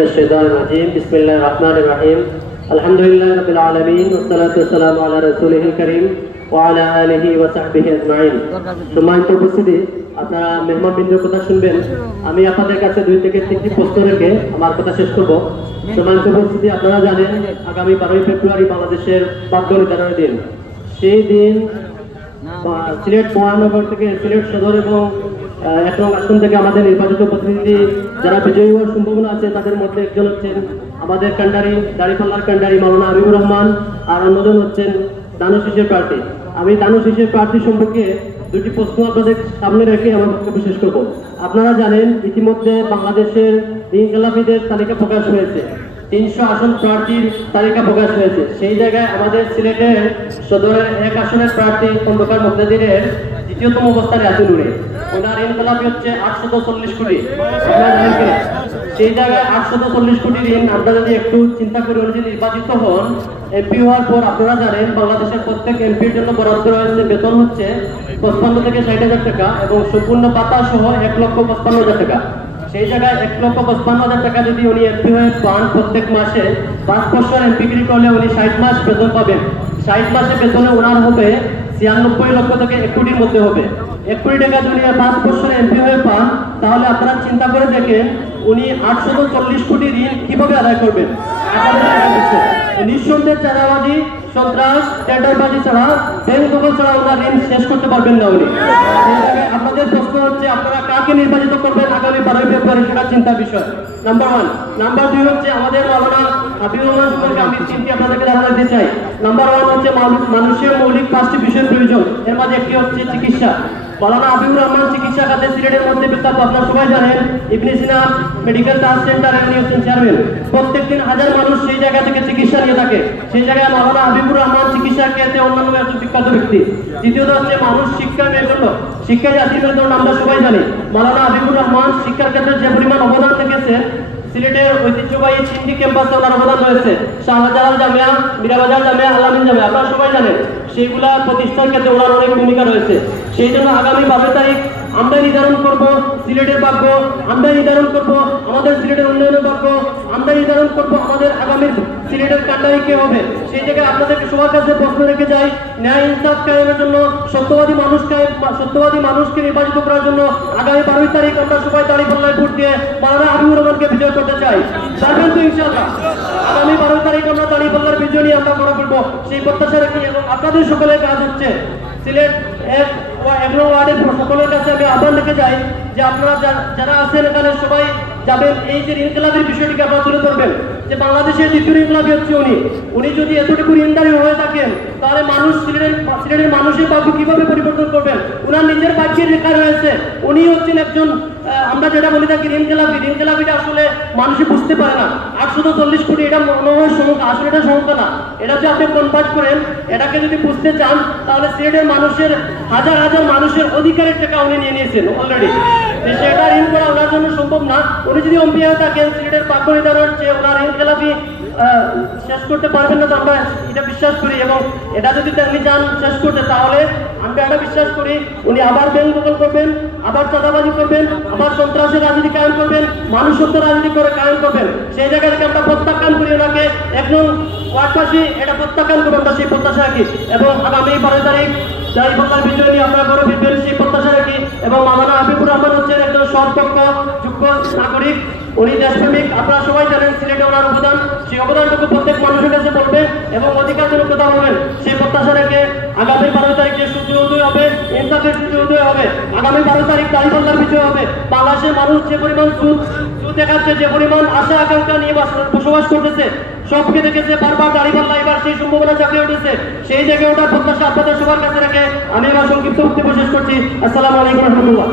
الشيطان الرجيم بسم الله الرحمن الرحيم الحمد لله رب العالمين والصلاة والسلام على رسوله الكريم وعلى آله وصحبه أجمعين। সম্মানিত উপস্থিতি, আপনারা মেহমানবৃন্দের কথা শুনবেন। আমি আপনাদের কাছে 2 থেকে 3টি প্রশ্ন রেখে আমার কথা শেষ করব। সম্মানিত উপস্থিতি, আপনারা জানেন আগামী 12 ফেব্রুয়ারি বাংলাদেশের ভাগ্য নির্ধারণের দিন। সেই দিন সিলেট মহানগর থেকে সিলেট সদর এবং আসন থেকে আমাদের নির্বাচিত প্রতিনিধি যারা বিজয়ী হওয়ার সম্ভাবনা আছে তাদের মধ্যে একজন হচ্ছেন আমাদের কান্ডারি দাঁড়িপাল্লার কান্ডারি মাওলানা হাবিবুর রহমান, আর অন্যজন হচ্ছেন দানুশ শীষের প্রার্থী। আমি দানুশ শীষের প্রার্থী সম্পর্কে 2টি প্রশ্ন আপনাদের সামনে রেখে আমার বক্তব্য শেষ করব। আপনারা জানেন ইতিমধ্যে বাংলাদেশের ইনকিলাবীদের তালিকা প্রকাশ হয়েছে, 300 আসন প্রার্থীর তালিকা প্রকাশ হয়েছে। সেই জায়গায় আমাদের সিলেটের সদরের 1 আসনের প্রার্থী খন্দকার মুক্তাদিরের দ্বিতীয়তম অবস্থানে আছেন। ওনার ইনকিলাবী হচ্ছে 840 কোটি। সেই জায়গায় 840 কোটি ঋণ আমরা যদি একটু চিন্তা করি, উনি যদি নির্বাচিত হন, এমপি হওয়ার পর আপনারা জানেন বাংলাদেশের প্রত্যেক এমপির জন্য বরাদ্দ রয়েছে বেতন হচ্ছে 55 থেকে 60,000 টাকা এবং সম্পূর্ণ ভাতা সহ 1,55,000 টাকা। সেই জায়গায় 1,55,000 টাকা যদি উনি এমপি হয়ে পান প্রত্যেক মাসে 5 বছর এমপিগিরি করলে উনি 60 মাস বেতন পাবেন। 60 মাসে বেতনে ওনার হবে 96 লক্ষ থেকে 1 কোটির মধ্যে হবে। 1 কোটি টাকা যদি 5 বছর এমপি হয়ে পান, তাহলে আপনারা চিন্তা করে দেখেন উনি 840 কোটি ঋণ কিভাবে আদায় করবেন। নিঃসন্দেহে চাঁদাবাজি, সন্ত্রাস, টেন্ডারবাজি ছাড়া, ব্যাংক দখল ছাড়া ওনার ঋণ শেষ করতে পারবেন না উনি। আপনাদের প্রশ্ন হচ্ছে আপনারা কাকে নির্বাচিত করবেন আগামী 12 ফেব্রুয়ারি, সেটা চিন্তার বিষয়। নাম্বার 1। নাম্বার 2 হচ্ছে আমাদের মাওলানা হাবিবুর রহমান সম্পর্কে আমি 3টি আপনাদেরকে ধারণা দিতে চাই। নাম্বার 1 হচ্ছে মানুষের মৌলিক 5টি বিষয়ের প্রয়োজন, এর মাঝে একটি হচ্ছে চিকিৎসা। মাওলানা হাবিবুর রহমান চিকিৎসা খাতে সিলেটের মধ্যে বিখ্যাত। আপনারা সবাই জানেন ইবনে সিনা মেডিকেল ট্রাস্ট সেন্টারে উনি হচ্ছেন চেয়ারম্যান। প্রত্যেক দিন হাজার মানুষ সেই জায়গা থেকে চিকিৎসা নিয়ে থাকে। সেই জায়গায় মাওলানা হাবিবুর রহমান চিকিৎসা ক্ষেত্রে অন্যান্য একজন বিখ্যাত ব্যক্তি। দ্বিতীয়ত হচ্ছে মানুষ শিক্ষা মেরুদণ্ড, শিক্ষাই জাতির মেরুদণ্ড আমরা সবাই জানি। মাওলানা হাবিবুর রহমান শিক্ষার ক্ষেত্রে যে পরিমাণ অবদান রেখেছে, সিলেটের ঐতিহ্যবাহী 3টি ক্যাম্পাসে ওনার অবদান রয়েছে, শাহজালাল জামিয়া, মীরাবাজার জামিয়া, আলামিন জামিয়া, আপনারা সবাই জানেন। সেইগুলা প্রতিষ্ঠার ক্ষেত্রে ওনার অনেক ভূমিকা রয়েছে। সেই জন্য আগামী 12 তারিখ আমরা নির্ধারণ করব সিলেটের ভাগ্য, আমরা নির্ধারণ করব আমাদের সিলেটের উন্নয়নের ভাগ্য, আমরা নির্ধারণ করব আমাদের আগামীর সিলেটের কান্ডারি কে হবে। সেই জায়গায় আপনাদেরকে সবার কাছে প্রশ্ন রেখে যাই, ন্যায় ইনসাফ কায়েমের জন্য, সত্যবাদী মানুষকে নির্বাচিত করার জন্য আগামী 12 তারিখ আমরা সবাই দাঁড়িপাল্লায় ভোট দিয়ে মাওলানা হাবিবুর রহমানকে বিজয় করতে চাই। পারবেন তো ইনশাআল্লাহ? আগামী 12 তারিখ আমরা দাঁড়িপাল্লার বিজয় নিয়ে আমরা করে ফেলবো, সেই প্রত্যাশা রেখে। এবং আপনাদের সকলের কাজ হচ্ছে সিলেট 1 ওয়ার্ডের সকলের কাছে আমি আহ্বান রেখে যাই যে আপনারা যারা আছেন এখানে সবাই যাবেন, এই যে ইনকিলাবের বিষয়টিকে আপনারা তুলে ধরবেন যে বাংলাদেশের দ্বিতীয় ইনকিলাবী হচ্ছে উনি যদি এতটুকু ঋণদারি হয়ে থাকেন, তাহলে মানুষ সিলেটের মানুষের ভাগ্য কিভাবে পরিবর্তন করবেন? উনার নিজের ভাগ্যের রেখা রয়েছে। উনি হচ্ছেন একজন, আমরা যেটা বলি থাকি ইনকিলাবিটা আসলে মানুষই বুঝতে পারে না। 840 কোটি এটা মনে হয় সংখ্যা, আসলে এটা সংখ্যা না। এটা যদি আপনি কনভার্ট করেন, এটাকে যদি বুঝতে চান, তাহলে সিলেটের মানুষের হাজার হাজার মানুষের অধিকারের টাকা উনি নিয়ে নিয়েছেন অলরেডি। সেটা ঋণ করা ওনার জন্য সম্ভব না। উনি যদি এমপি হয়ে থাকেন, সিলেটের ভাগ্য নির্ধারণ যে ওনার ইনকিলাবি শেষ করতে পারবেন না, তো আমরা এটা বিশ্বাস করি। এবং এটা যদি উনি চান শেষ করতে, তাহলে আমরা এটা বিশ্বাস করি উনি আবার ব্যাংক দখল করবেন, আবার চাঁদাবাজি করবেন, আবার সন্ত্রাসের রাজনীতি কায়েম করবেন, মানুষ সত্য রাজনীতি করে কায়েম করবেন। সেই জায়গা থেকে আমরা প্রত্যাখ্যান করি ওনাকে, একজন ওয়ার্ডবাসী এটা প্রত্যাখ্যান করবেন, আমরা সেই প্রত্যাশা রাখি। এবং আগামী 12 তারিখ দাঁড়িপাল্লার বিজয় নিয়ে আপনারা করে ফিরবেন, সেই প্রত্যাশা রাখি। এবং মাওলানা হাবিবুর রহমান হচ্ছেন একজন সৎপক্ষ যোগ্য নাগরিক, উনি দেশপ্রেমিক। আপনারা সবাই জানেন সিলেটে ওনার অবদান, সেই অবদানটুকু প্রত্যেক মানুষের কাছে বলবেন এবং অধিকারজনক কথা বলবেন। সেই প্রত্যাশা রেখে আগামী 12 তারিখে সূর্য উদয় হবে, ইনসাফের সূর্য উদয় হবে। আগামী 12 তারিখ দাঁড়িপাল্লার বিজয় হবে। বাংলাদেশের মানুষ যে পরিমাণ সুদ দেখাচ্ছে, যে পরিমাণ আশা আকাঙ্ক্ষা নিয়ে বসবাস করতেছে, সবকে দেখেছে বারবার দাঁড়িপাল্লা এবার সেই সম্ভাবনা চাপিয়ে উঠেছে। সেই জায়গায় ওটা প্রত্যাশা আপনাদের সবার কাছে রেখে আমি আমার সংক্ষিপ্ত বক্তব্য শেষ করছি। আসসালামু আলাইকুম রহমতুল্লাহ।